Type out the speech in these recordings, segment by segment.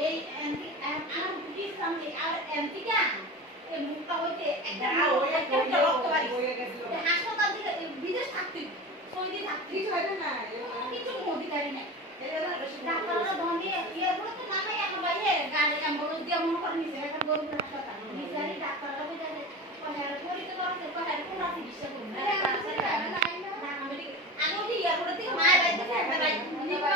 এই আমার বুঝিস সামনে আর এন্টিকা এই মুখটা হইতে একটা রক্ত হয়ে গেছিল হাসপাতাল থেকে বিদেশ থাকতে সৌদি থাকতে কিছু হবে না কিছু অধিকারী নেই ডাক্তাররা ধনী এরপরে তো না নাই এখন বাইরে গাড়ি অ্যাম্বুলেন্স দিয়ে মনে করেন নিচে একটা গরিব হাসপাতাল নিচে ডাক্তাররা বুঝা যায় পয়সা পরিতে করতে পয়সা কোন রাতে চিকিৎসা করুন ঢাকা মেডিকেল আগে ওই এয়ারপোর্ট থেকে মায়ের বাড়িতে একটা বাইক নিবা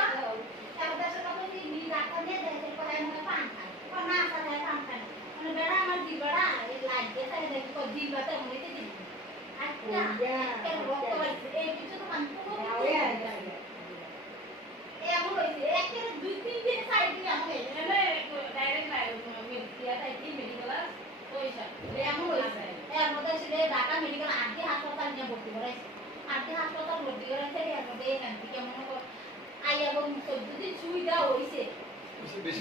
তারপর দেশে কবে নি ডাক্তার নিয়ে দেয় পয়সা মনে পান খায় কোন না খায় পান খায় মানে বেড়া আমার দি বেড়া এই লাইট দিয়ে তাই দেখি কো দিবাতে মনেতে দিই আচ্ছা কেন রক্ত বাইছে এই কিছু তো মান কোনো এমন হইছে একের দুই তিন দিন সাইড দিয়ে আমাকে এনে ডাইরেক্ট মেডিকেল তাই কি মেডিকেল পয়সা এমন হইছে এর মধ্যে সে ঢাকা মেডিকেল আরটি হাসপাতাল নিয়ে ভর্তি করাইছে আরটি হাসপাতাল ভর্তি করাইছে এর মধ্যে এখান থেকে মনে কর আইয়া বল 14 দিন সুবিধা হইছে বেশি